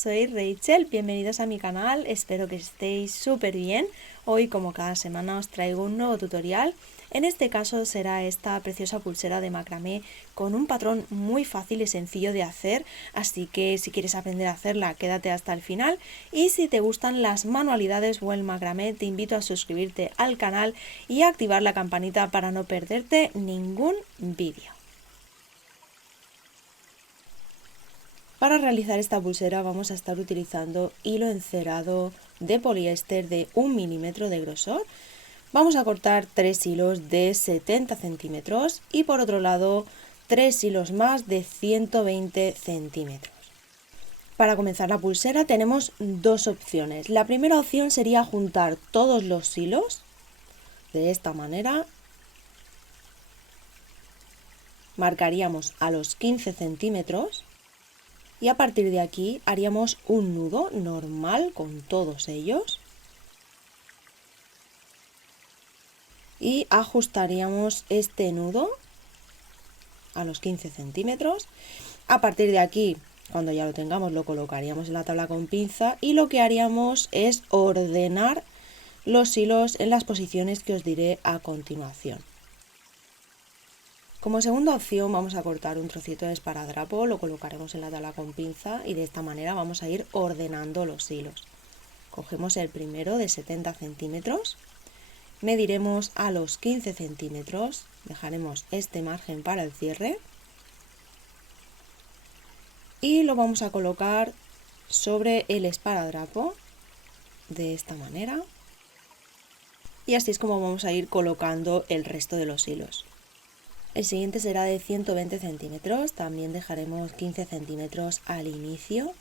soy Rachel, bienvenidos a mi canal, espero que estéis súper bien. Hoy, como cada semana, os traigo un nuevo tutorial. En este caso será esta preciosa pulsera de macramé con un patrón muy fácil y sencillo de hacer, así que si quieres aprender a hacerla, quédate hasta el final. Y si te gustan las manualidades o el macramé, te invito a suscribirte al canal y a activar la campanita para no perderte ningún vídeo. Para realizar esta pulsera vamos a estar utilizando hilo encerado de poliéster de 1 milímetro de grosor. Vamos a cortar 3 hilos de 70 centímetros y por otro lado 3 hilos más de 120 centímetros. Para comenzar la pulsera tenemos dos opciones. La primera opción sería juntar todos los hilos de esta manera. Marcaríamos a los 15 centímetros. Y a partir de aquí haríamos un nudo normal con todos ellos y ajustaríamos este nudo a los 15 centímetros. A partir de aquí, cuando ya lo tengamos, lo colocaríamos en la tabla con pinza y lo que haríamos es ordenar los hilos en las posiciones que os diré a continuación. Como segunda opción vamos a cortar un trocito de esparadrapo, lo colocaremos en la tabla con pinza y de esta manera vamos a ir ordenando los hilos. Cogemos el primero de 70 centímetros, mediremos a los 15 centímetros, dejaremos este margen para el cierre y lo vamos a colocar sobre el esparadrapo de esta manera y así es como vamos a ir colocando el resto de los hilos. El siguiente será de 120 centímetros, también dejaremos 15 centímetros al inicio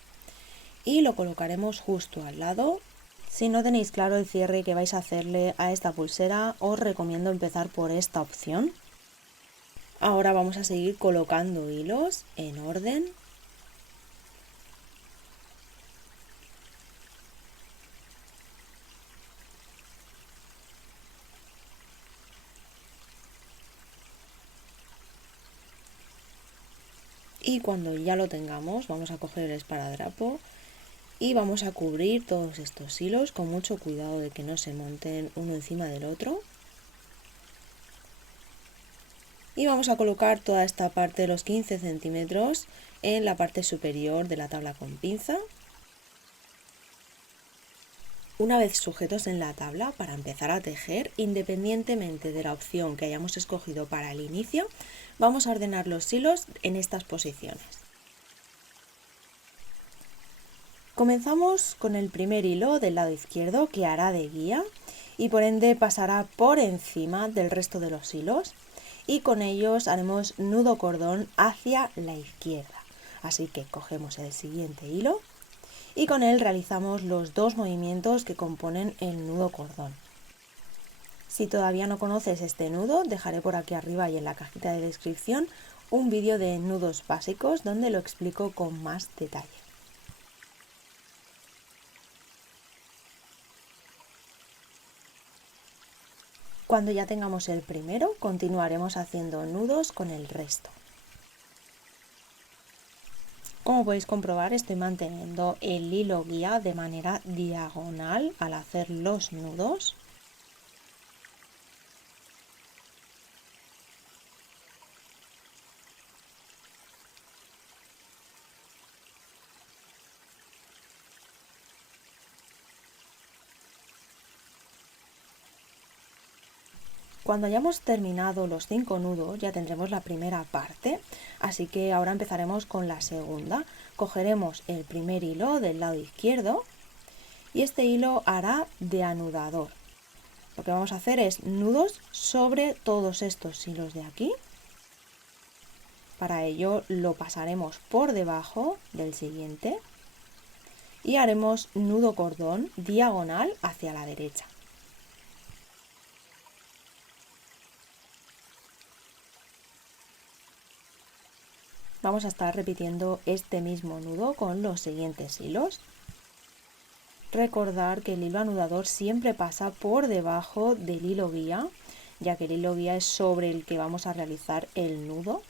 y lo colocaremos justo al lado. Si no tenéis claro el cierre que vais a hacerle a esta pulsera, os recomiendo empezar por esta opción. Ahora vamos a seguir colocando hilos en orden. Y cuando ya lo tengamos, vamos a coger el esparadrapo y vamos a cubrir todos estos hilos con mucho cuidado de que no se monten uno encima del otro. Y vamos a colocar toda esta parte de los 15 centímetros en la parte superior de la tabla con pinza. Una vez sujetos en la tabla, para empezar a tejer, independientemente de la opción que hayamos escogido para el inicio, vamos a ordenar los hilos en estas posiciones. Comenzamos con el primer hilo del lado izquierdo que hará de guía y por ende pasará por encima del resto de los hilos y con ellos haremos nudo cordón hacia la izquierda. Así que cogemos el siguiente hilo y con él realizamos los dos movimientos que componen el nudo cordón. Si todavía no conoces este nudo, dejaré por aquí arriba y en la cajita de descripción un vídeo de nudos básicos donde lo explico con más detalle. Cuando ya tengamos el primero, continuaremos haciendo nudos con el resto. Como podéis comprobar, estoy manteniendo el hilo guía de manera diagonal al hacer los nudos. Cuando hayamos terminado los 5 nudos ya tendremos la primera parte, así que ahora empezaremos con la segunda. Cogeremos el primer hilo del lado izquierdo y este hilo hará de anudador. Lo que vamos a hacer es nudos sobre todos estos hilos de aquí. Para ello lo pasaremos por debajo del siguiente y haremos nudo cordón diagonal hacia la derecha. Vamos a estar repitiendo este mismo nudo con los siguientes hilos. Recordar que el hilo anudador siempre pasa por debajo del hilo guía, ya que el hilo guía es sobre el que vamos a realizar el nudo.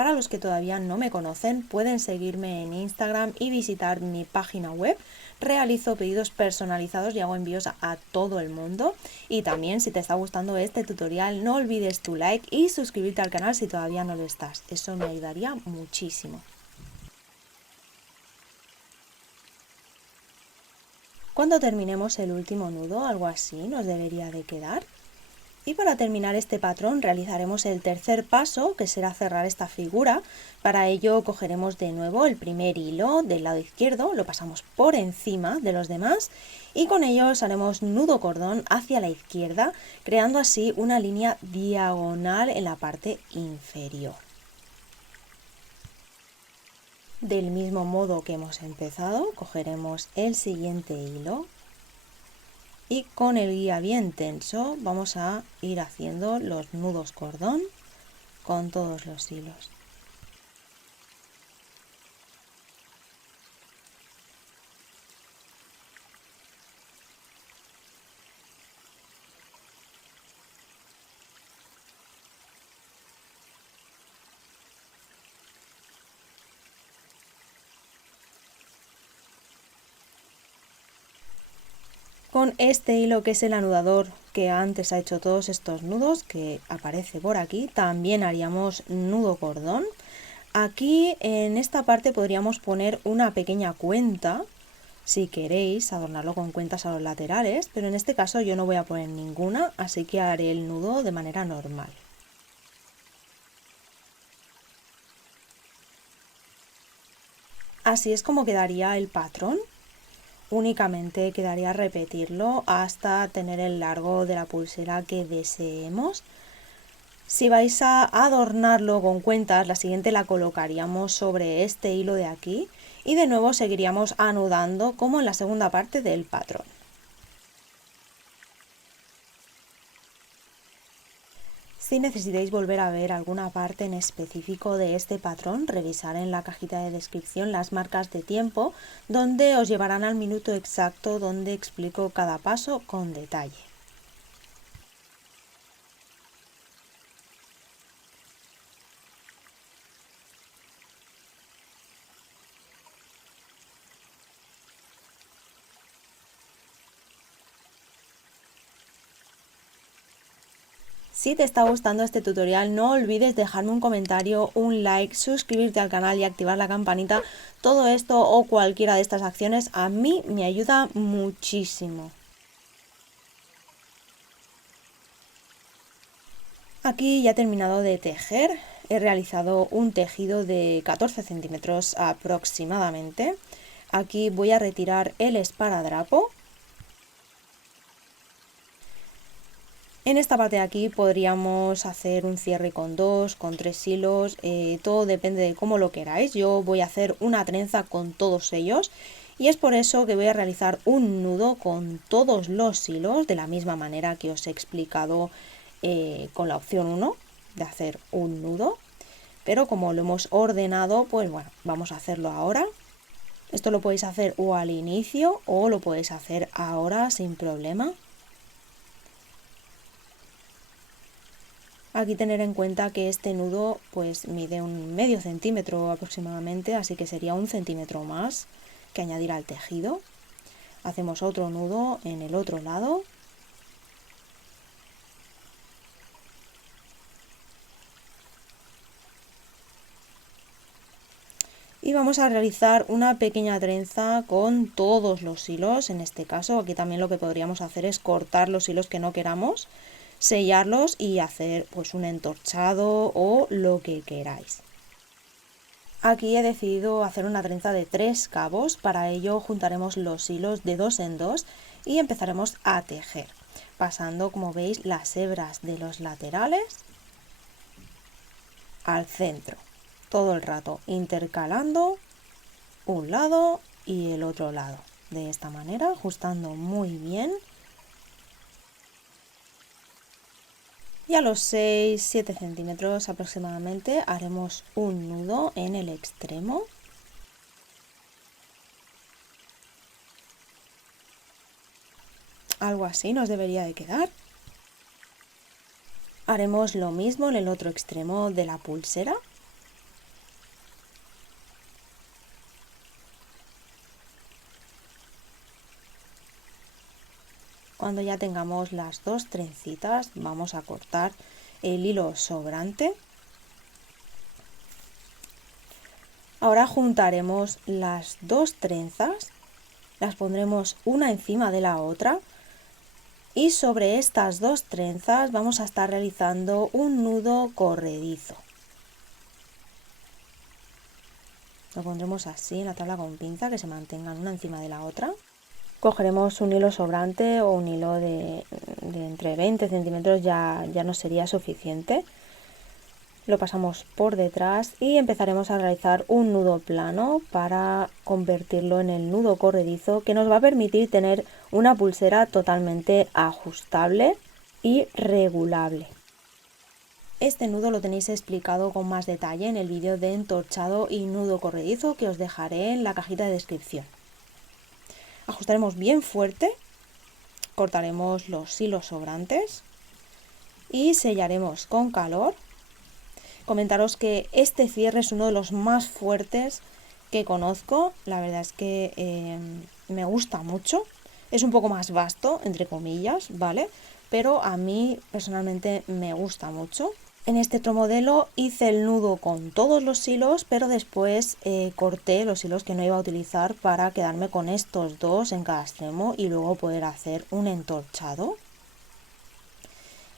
Para los que todavía no me conocen, pueden seguirme en Instagram y visitar mi página web. Realizo pedidos personalizados y hago envíos a todo el mundo. Y también, si te está gustando este tutorial, no olvides tu like y suscribirte al canal si todavía no lo estás. Eso me ayudaría muchísimo. Cuando terminemos el último nudo, algo así nos debería de quedar. Y para terminar este patrón realizaremos el tercer paso, que será cerrar esta figura. Para ello cogeremos de nuevo el primer hilo del lado izquierdo, lo pasamos por encima de los demás y con ellos haremos nudo cordón hacia la izquierda, creando así una línea diagonal en la parte inferior. Del mismo modo que hemos empezado, cogeremos el siguiente hilo y con el guía bien tenso vamos a ir haciendo los nudos cordón con todos los hilos. Con este hilo, que es el anudador que antes ha hecho todos estos nudos, que aparece por aquí, también haríamos nudo cordón. Aquí en esta parte podríamos poner una pequeña cuenta, si queréis adornarlo con cuentas a los laterales, pero en este caso yo no voy a poner ninguna, así que haré el nudo de manera normal. Así es como quedaría el patrón. Únicamente quedaría repetirlo hasta tener el largo de la pulsera que deseemos. Si vais a adornarlo con cuentas, la siguiente la colocaríamos sobre este hilo de aquí y de nuevo seguiríamos anudando como en la segunda parte del patrón. Si necesitáis volver a ver alguna parte en específico de este patrón, revisar en la cajita de descripción las marcas de tiempo, donde os llevarán al minuto exacto donde explico cada paso con detalle. Si te está gustando este tutorial, no olvides dejarme un comentario, un like, suscribirte al canal y activar la campanita. Todo esto o cualquiera de estas acciones a mí me ayuda muchísimo. Aquí ya he terminado de tejer. He realizado un tejido de 14 centímetros aproximadamente. Aquí voy a retirar el esparadrapo. En esta parte de aquí podríamos hacer un cierre con 2, con 3 hilos, todo depende de cómo lo queráis. Yo voy a hacer una trenza con todos ellos y es por eso que voy a realizar un nudo con todos los hilos de la misma manera que os he explicado con la opción 1 de hacer un nudo. Pero como lo hemos ordenado, pues bueno, vamos a hacerlo ahora. Esto lo podéis hacer o al inicio o lo podéis hacer ahora sin problema. Aquí tener en cuenta que este nudo pues mide un medio centímetro aproximadamente, así que sería un centímetro más que añadir al tejido. Hacemos otro nudo en el otro lado. Y vamos a realizar una pequeña trenza con todos los hilos. En este caso, aquí también lo que podríamos hacer es cortar los hilos que no queramos, sellarlos y hacer pues un entorchado o lo que queráis. Aquí he decidido hacer una trenza de 3 cabos, para ello juntaremos los hilos de 2 en 2 y empezaremos a tejer, pasando como veis las hebras de los laterales al centro, todo el rato intercalando un lado y el otro lado, de esta manera, ajustando muy bien. Y a los 6-7 centímetros aproximadamente haremos un nudo en el extremo. Algo así nos debería de quedar. Haremos lo mismo en el otro extremo de la pulsera. cuando ya tengamos las 2 trencitas, vamos a cortar el hilo sobrante. Ahora juntaremos las 2 trenzas, las pondremos una encima de la otra y sobre estas 2 trenzas vamos a estar realizando un nudo corredizo. Lo pondremos así en la tabla con pinza, que se mantengan una encima de la otra. Cogeremos un hilo sobrante o un hilo de entre 20 centímetros, ya nos sería suficiente. Lo pasamos por detrás y empezaremos a realizar un nudo plano para convertirlo en el nudo corredizo, que nos va a permitir tener una pulsera totalmente ajustable y regulable. Este nudo lo tenéis explicado con más detalle en el vídeo de entorchado y nudo corredizo, que os dejaré en la cajita de descripción. Ajustaremos bien fuerte, cortaremos los hilos sobrantes y sellaremos con calor. Comentaros que este cierre es uno de los más fuertes que conozco, la verdad es que me gusta mucho, es un poco más vasto, entre comillas, ¿vale? Pero a mí personalmente me gusta mucho. En este otro modelo hice el nudo con todos los hilos, pero después corté los hilos que no iba a utilizar para quedarme con estos dos en cada extremo y luego poder hacer un entorchado.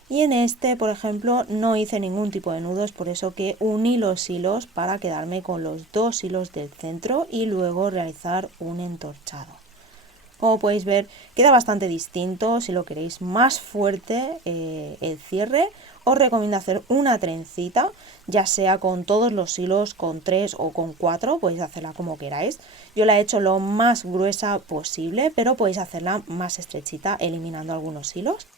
Y en este, por ejemplo, no hice ningún tipo de nudos, por eso que uní los hilos para quedarme con los 2 hilos del centro y luego realizar un entorchado. Como podéis ver, queda bastante distinto. Si lo queréis más fuerte el cierre, os recomiendo hacer una trencita, ya sea con todos los hilos, con 3 o con 4, podéis hacerla como queráis. Yo la he hecho lo más gruesa posible, pero podéis hacerla más estrechita eliminando algunos hilos.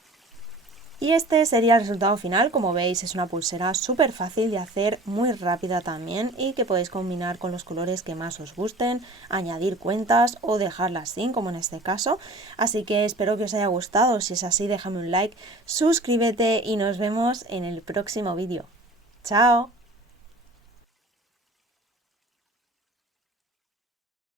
Y este sería el resultado final. Como veis, es una pulsera súper fácil de hacer, muy rápida también, y que podéis combinar con los colores que más os gusten, añadir cuentas o dejarlas sin, como en este caso. Así que espero que os haya gustado. Si es así, déjame un like, suscríbete y nos vemos en el próximo vídeo. ¡Chao!